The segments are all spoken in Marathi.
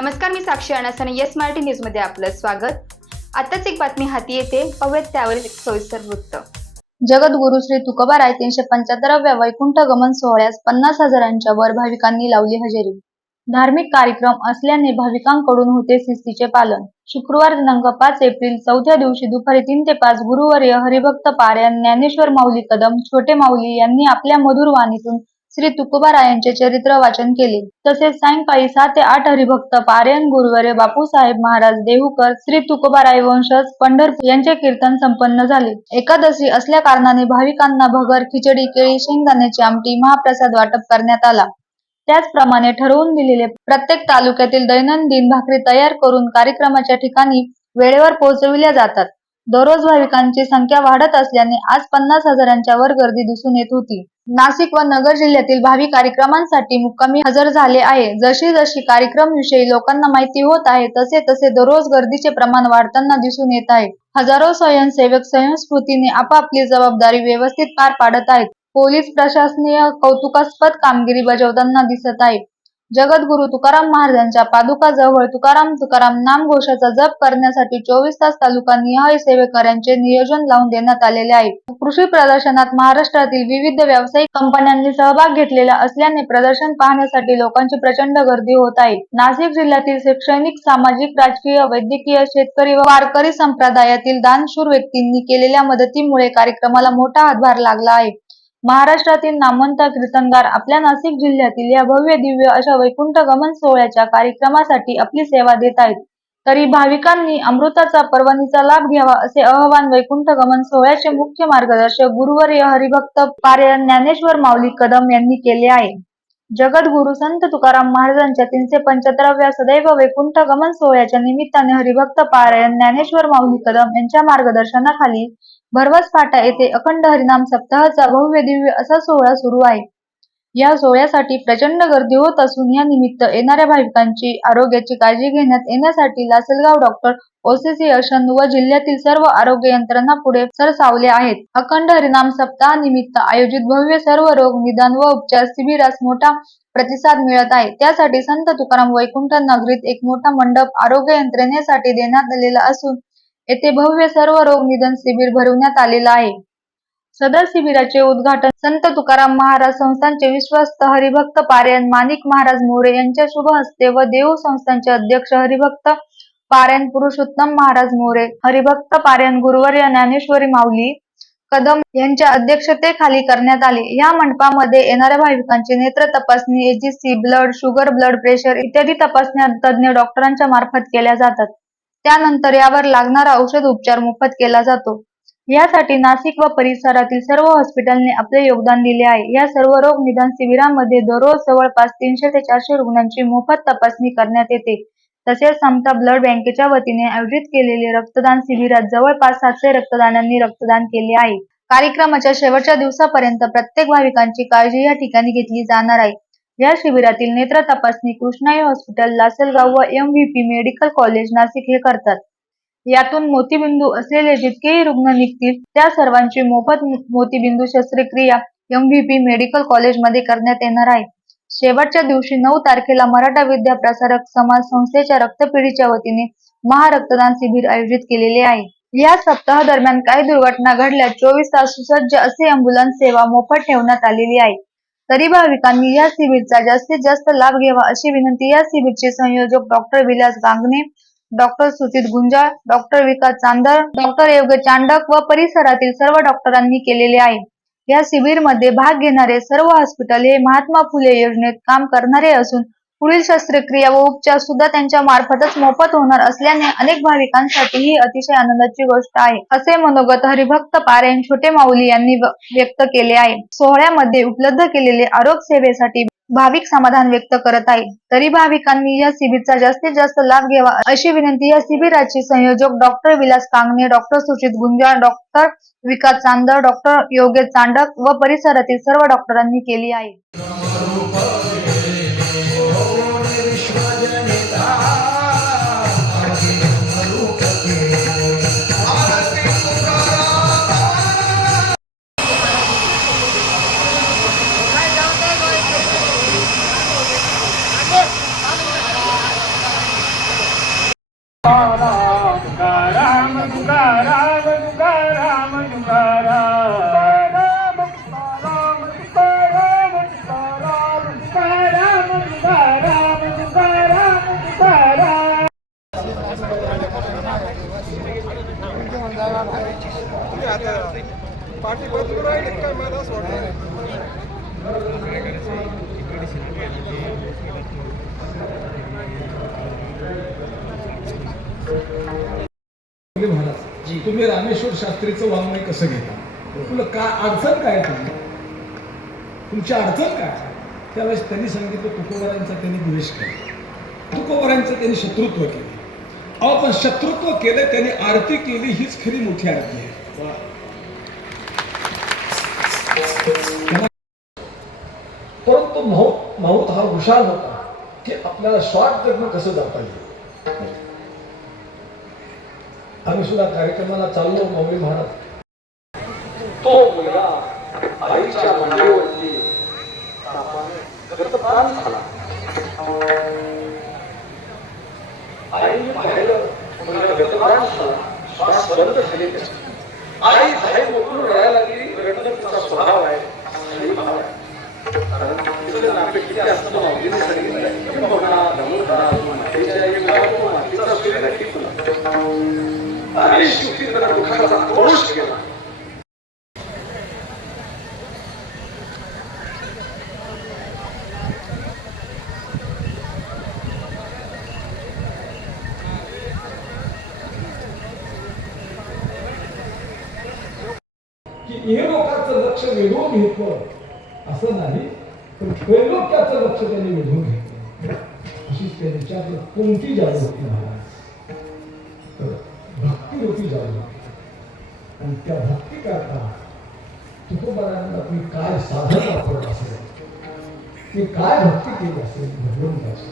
नमस्कार, मी साक्षी अणसन. येस मराठी न्यूज मध्ये आपलं स्वागत. आताच एक बातमी हाती येते, पाहूयात त्यावरील एक सविस्तर वृत्त. जगद्गुरु श्री तुकोबाराय 375व्या वैकुंठ गमन सोहळ्यास 50,000च्या वर भाविकांनी लावली हजेरी. धार्मिक कार्यक्रम असल्याने भाविकांकडून होते शिस्तीचे पालन. शुक्रवार दिनांक 5 एप्रिल चौथ्या दिवशी दुपारी 3 ते 5 गुरुवर्य हरिभक्त पारायण ज्ञानेश्वर माऊली कदम छोटे माऊली यांनी आपल्या मधुर वाणीतून श्री तुकोबारायांचे चरित्र वाचन केले. तसेच सायंकाळी 6 ते 8 हरिभक्त पारायण गुरुवर्य बापूसाहेब महाराज देहूकर श्री तुकोबाराय वंशज पंढरपूर यांचे कीर्तन संपन्न झाले. एकादशी असल्या कारणाने भाविकांना भगर, खिचडी, केळी, शेंगदाण्याची आमटी, महाप्रसाद वाटप करण्यात आला. त्याचप्रमाणे ठरवून दिलेले प्रत्येक तालुक्यातील दैनंदिन भाकरी तयार करून कार्यक्रमाच्या ठिकाणी वेळेवर पोहोचविल्या जातात. दररोज भाविकांची संख्या वाढत असल्याने आज 50,000च्या वर गर्दी दिसून येत होती. नाशिक व नगर जिल्ह्यातील भाविक कार्यक्रमांसाठी मुक्कामी हजर झाले आहे. जशी जशी कार्यक्रमाविषयी लोकांना माहिती होत आहे तसे तसे दररोज गर्दीचे प्रमाण वाढताना दिसून येत आहे. हजारो स्वयंसेवक स्वयंस्फूर्तीने आपापली जबाबदारी व्यवस्थित पार पाडत आहेत. पोलीस प्रशासनीय कौतुकास्पद कामगिरी बजावताना दिसत आहे. जगद्गुरु तुकाराम महाराजांच्या पादुकाजवळ तुकाराम तुकाराम नामघोषाचा जप करण्यासाठी 24 तास तालुकानिहाय सेवेकऱ्यांचे नियोजन लावून देण्यात आलेले आहे. कृषी प्रदर्शनात महाराष्ट्रातील विविध व्यावसायिक कंपन्यांनी सहभाग घेतलेला असल्याने प्रदर्शन पाहण्यासाठी लोकांची प्रचंड गर्दी होत आहे. नाशिक जिल्ह्यातील शैक्षणिक, सामाजिक, राजकीय, वैद्यकीय, शेतकरी व वारकरी संप्रदायातील दानशूर व्यक्तींनी केलेल्या मदतीमुळे कार्यक्रमाला मोठा हातभार लागला आहे. महाराष्ट्रातील नामवंत कीर्तनगार आपल्या नाशिक जिल्ह्यातील या भव्य दिव्य अशा वैकुंठ गमन सोहळ्याच्या कार्यक्रमासाठी आपली सेवा देत आहेत. तरी भाविकांनी अमृताचा पर्वणीचा लाभ घ्यावा असे आवाहन वैकुंठ गमन सोहळ्याचे मुख्य मार्गदर्शक गुरुवर्य हरिभक्त पारायण ज्ञानेश्वर माऊली कदम यांनी केले आहे. जगद्गुरु संत तुकाराम महाराजांच्या 375व्या सदैव वैकुंठ गमन सोहळ्याच्या निमित्ताने हरिभक्त पारायण ज्ञानेश्वर माऊली कदम यांच्या मार्गदर्शनाखाली भरवस फाटा येथे अखंड हरिनाम सप्ताहाचा भव्य दिव्य असा सोहळा सुरू आहे. या सोहळ्यासाठी प्रचंड गर्दी होत असून या निमित्त येणाऱ्या भाविकांची आरोग्याची काळजी घेण्यात येण्यासाठी लासलगाव डॉक्टर असोसिएशन व जिल्ह्यातील सर्व आरोग्य यंत्रणा पुढे सरसावले आहेत. अखंड हरिनाम सप्ताहानिमित्त आयोजित भव्य सर्व रोग निदान व उपचार शिबिरास मोठा प्रतिसाद मिळत आहे. त्यासाठी संत तुकाराम वैकुंठ नगरीत एक मोठा मंडप आरोग्य यंत्रणेसाठी देण्यात आलेला असून येथे भव्य सर्व रोग निदान शिबिर भरवण्यात आलेला आहे. सदर शिबिराचे उद्घाटन संत तुकाराम महाराज संस्थानचे विश्वस्त हरिभक्त पारायण माणिक महाराज मोरे यांच्या शुभ हस्ते व देव संस्थानचे अध्यक्ष हरिभक्त पारायण पुरुषोत्तम महाराज मोरे, हरिभक्त पारायण गुरुवर्य ज्ञानेश्वरी माऊली कदम यांच्या अध्यक्षतेखाली करण्यात आले. या मंडपामध्ये येणाऱ्या भाविकांची नेत्र तपासणी, AGC, blood sugar, blood pressure इत्यादी तपासण्या तज्ञ डॉक्टरांच्या मार्फत केल्या जातात. त्यानंतर यावर लागणारा औषध उपचार मोफत केला जातो. यासाठी नाशिक व परिसरातील सर्व हॉस्पिटलने आपले योगदान दिले आहे. या सर्व रोग निदान शिबिरामध्ये दररोज जवळपास 300 ते 400 रुग्णांची मोफत तपासणी करण्यात येते. तसेच समता ब्लड बँकेच्या वतीने आयोजित केलेले रक्तदान शिबिरात जवळपास 700 रक्तदानांनी रक्तदान केले आहे. कार्यक्रमाच्या शेवटच्या दिवसापर्यंत प्रत्येक भाविकांची काळजी या ठिकाणी घेतली जाणार आहे. या शिबिरातील नेत्र तपासणी कृष्णाई हॉस्पिटल लासलगाव व MVP मेडिकल कॉलेज नाशिक हे करतात. यातून मोतीबिंदू असलेले जितकेही रुग्ण निघतील त्या सर्वांची मोफत मोतीबिंदू शस्त्रक्रिया MVP मेडिकल कॉलेजमध्ये करण्यात येणार आहे. शेवटच्या दिवशी 9 तारखेला मराठा विद्या प्रसारक समाज संस्थेच्या रक्तपेढीच्या वतीने महारक्तदान शिबिर आयोजित केलेले आहे. या सप्ताह दरम्यान काही दुर्घटना घडल्या 24 तास सुसज्ज असे अँब्युलन्स सेवा मोफत ठेवण्यात आलेली आहे. तरी भाविकांनी या शिबिरचा जास्तीत जास्त लाभ घ्यावा अशी विनंती या शिबिरचे संयोजक डॉक्टर विलास गांगणे, डॉक्टर सुचित गुंजाळ, डॉक्टर विकास चांदर, डॉक्टर योगेश चांडक व परिसरातील सर्व डॉक्टरांनी केलेले आहे. या शिबिरमध्ये भाग घेणारे सर्व हॉस्पिटल हे महात्मा फुले योजनेत काम करणारे असून पुढील शस्त्रक्रिया व उपचार सुद्धा त्यांच्या मार्फतच मोफत होणार असल्याने अनेक भाविकांसाठी ही अतिशय आनंदाची गोष्ट आहे, असे मनोगत हरिभक्त पारायण छोटे माऊली यांनी व्यक्त केले आहे. सोहळ्यामध्ये उपलब्ध केलेले आरोग्य सेवेसाठी भाविक समाधान व्यक्त करत आहे. तरी भाविकांनी या शिबिरचा जास्तीत जास्त लाभ घ्यावा अशी विनंती या शिबिराचे संयोजक डॉक्टर विलास कांगणे, डॉक्टर सुचित गुंजाळ, डॉक्टर विकास चांदर, डॉक्टर योगेश चांडक व परिसरातील सर्व डॉक्टरांनी केली आहे. पार्टी बदलून राहिली काय मला असं वाटतं. महाराज तुम्ही रामेश्वर शास्त्रीचं वाङ्मय कसं घेता, तुला काय अडचण काय, तुमची अडचण काय. त्यावेळेस त्यांनी सांगितलं तुकोबारांचा त्यांनी द्वेष केला, तुकोबारांचं त्यांनी शत्रुत्व केलं. अहो पण शत्रुत्व केलं, त्यांनी आरती केली, हीच खरी मोठी आरती आहे. परंतु माऊत हा हुशार होता की आपल्याला शॉर्टकटनं कसं जाता येईल. आम्ही सुद्धा कार्यक्रमाला चाललो, माऊली महाराज तो मुलगा आईच्या मांडीवरती प्राण झाला. आईने पाहिलं मुलगा गतप्राण झाला, श्वास बंद झाले. आई बाहेर मोकळून रडायला लागली. रडणं तिचा स्वभाव आहे, कारण तिचं नाटक किती असतं माऊलीने सांगितलं आणि शेवटी त्याला दुःखाचा क्रोश केला. की हे लोकांचं लक्ष वेधून घेतलं असं नाही, पण त्रैलोक्याचं लक्ष त्यांनी वेधून घेतलं. अशीच त्यांच्यात कोणती जागृती महाराज, तर भक्ती होती जागृती. आणि त्या भक्ती करता तुकोबारांना तुम्ही काय साधन वापरत असेल, मी काय भक्ती केली असेल भगवंताची.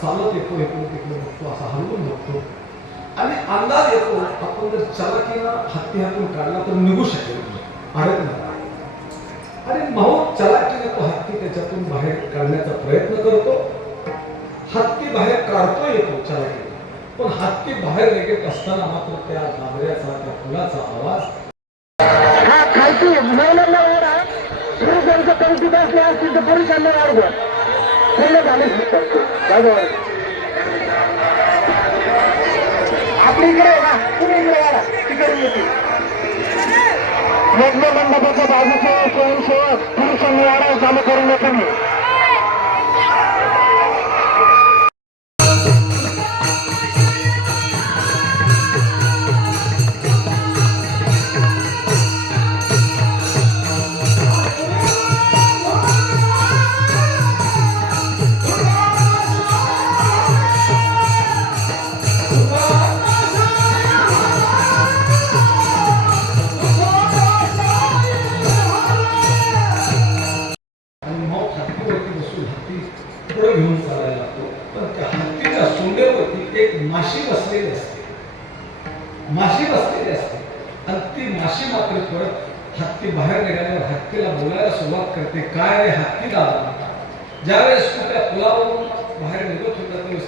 चालत येतो, बघतो, असा हलवून बघतो आणि अंदाज येतो आपण जर चलाकीनं हत्ती हातून काढला तर निघू शकेल, अडकणार. आणि माऊत चलाकीने तो हत्ती त्याच्यातून बाहेर काढण्याचा प्रयत्न करतो. हत्ती बाहेर काढतो येतो चलाकीने, पण हत्ती बाहेर निघत असताना मात्र त्या गाभऱ्याचा, त्या फुलाचा आवाज असतील तर पोलिसांना आपली इकडे तुम्ही इकडे याला तिकडे येते यज्ञ मंडपाच्या बाजूचे स्वयंसेवक पुरुषांनी वाढा चालू करून तुम्ही. घेऊन चालायला लागतो, पण त्या हत्तीच्या सोंडेवरती एक माशी बसलेली असते, आणि ती माशी मात्र परत हत्ती बाहेर निघाल्यावर हत्तीला बोलायला सुरुवात करते. काय रे हत्ती दादा, ज्यावेळेस तू त्या पुलावरून बाहेर निघत होता त्यावेळेस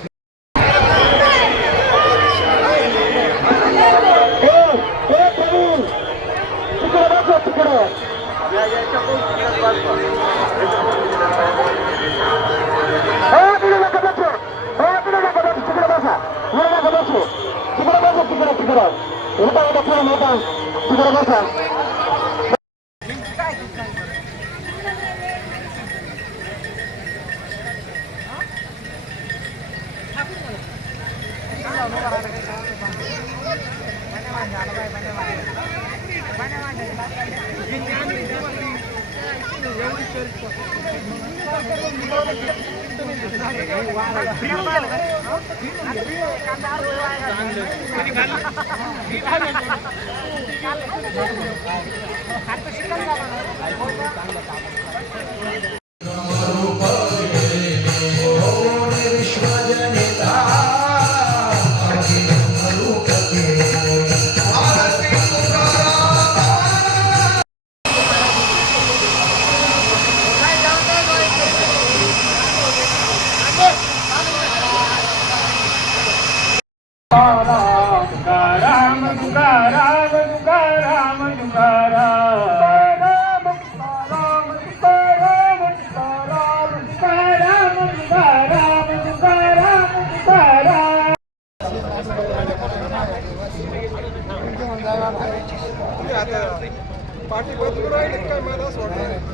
पाठी बाजूला राहिले काय मला असं वाटतं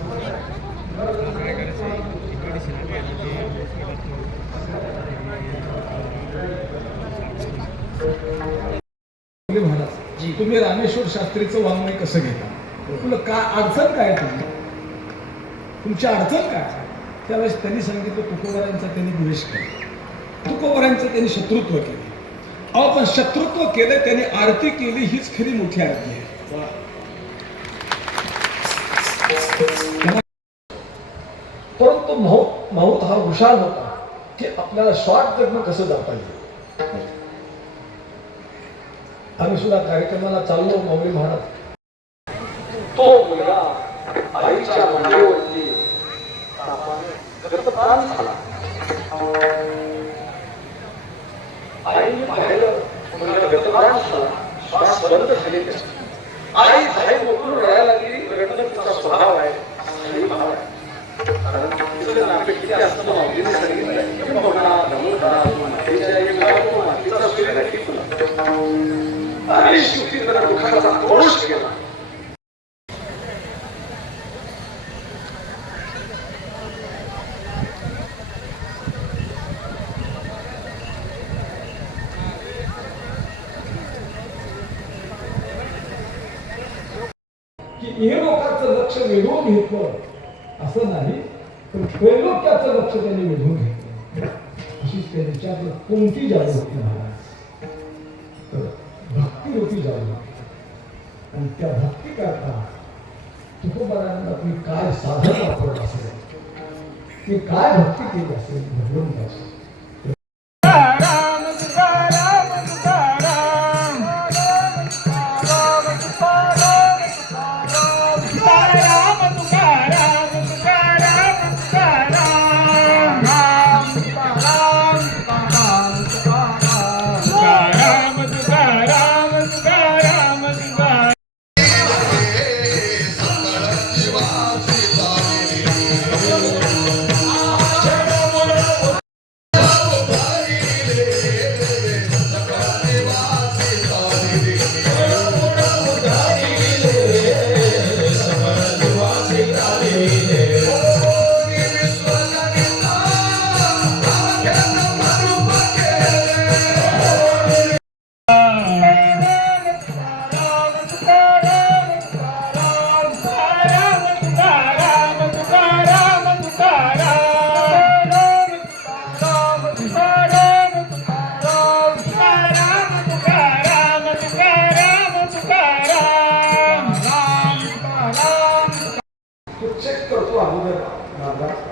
महाराज तुम्ही रामेश्वर शास्त्रीचं वाङ्मय कसं घेता तुला काय अडचण काय तुमची अडचण काय त्यावेळेस त्यांनी सांगितलं तुकोबारांचा त्यांनी द्वेष केला तुकोबारांचं त्यांनी शत्रुत्व केलं अहो पण शत्रुत्व केलं त्यांनी आरती केली हीच खरी मोठी आरती आहे परंतु माऊत हा हुशार होता की आपल्याला शॉर्टकटनं कसं जाता येईल आम्ही सुद्धा कार्यक्रमाला चाललो माऊली महाराज तो मुलगा आईच्या मांडीवरती गतप्राण झाला आईने पाहिलं मुलगा गतप्राण झाला श्वास बंद झाले आई धाई मोकळून रडायला लागली रडणं तिचा स्वभाव आहे आई भाव आहे कारण तिचं नापे किती असतं माऊलीने सांगितलं किंबहुना नमोधरा तू मातेच्या एका तू मातेचा सूर्य टिकला आणि शेवटी त्याला दुःखाचा दोष केला की हे लोकांचं लक्ष वेधून घेतलं असं नाही पण त्रैलोक्याचं लक्ष त्यांनी वेधून घेतलं अशीच त्यांच्यात कोणती जादू होती महाराज तर भक्ती होती जादू आणि त्या भक्ती करता तुकोबारांना तुम्ही काय साधन वापरत असेल की काय भक्ती केली असेल भगवंत असेल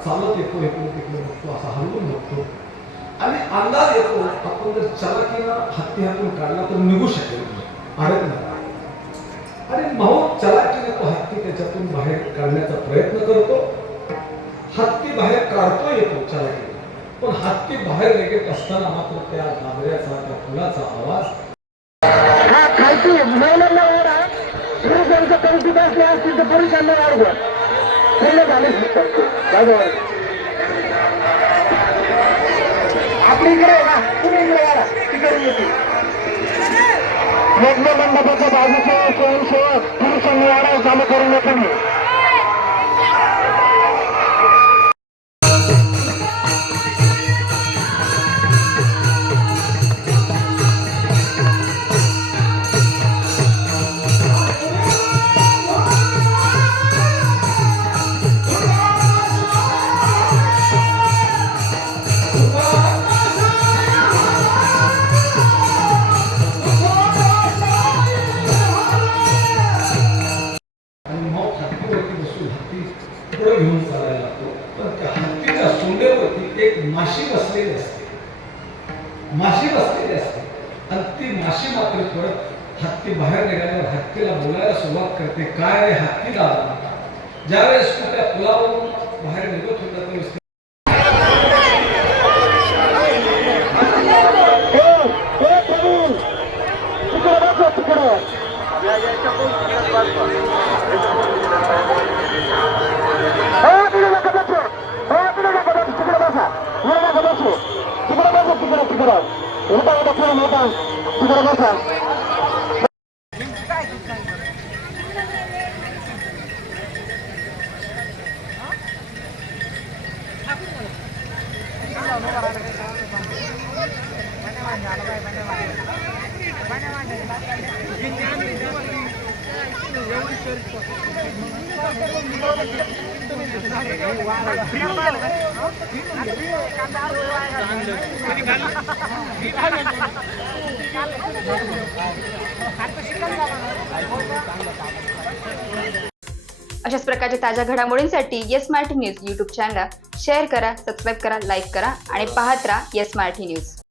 चालत येतो बघतो असा हलवून बघतो आणि अंदाज येतो आपण जर चलाकीनं हत्ती हातून काढला तर निघू शकेल अडकणार आणि माऊत चलाकीने तो हत्ती त्याच्यातून बाहेर काढण्याचा प्रयत्न करतो हत्ती बाहेर काढतो येतो चलाकीने पण हत्ती बाहेर निघत असताना मात्र त्या गाभऱ्याचा त्या फुलाचा आवाज जर कमिटी बसले असतील तर पोलिसांना वाढवा पूर्ण झाले आपली इकडे आहे ना तुम्ही इकडे या तिकडे येते यज्ञ मंडपाच्या बाजूचे स्वयंसेवक पुरुषांनी वाढावं चालू करू नये तुम्ही आणि मग हत्तीवरती बसून हत्ती पुढे घेऊन चालायला लागतो. पण त्या हत्तीच्या सोंडेवरती एक माशी बसलेली असते आणि ती माशी मात्र परत हत्ती बाहेर निघाल्यावर हत्तीला बोलायला सुरुवात करते, काय रे हत्ती दादा. ज्यावेळेस तू त्या पुलावरून बाहेर निघत होता त्यावेळेस अशाच प्रकारच्या ताज्या घडामोडींसाठी येस मराठी न्यूज यूट्यूब चॅनलला शेअर करा, सबस्क्राईब करा, लाईक करा आणि पाहत राहा येस मराठी न्यूज.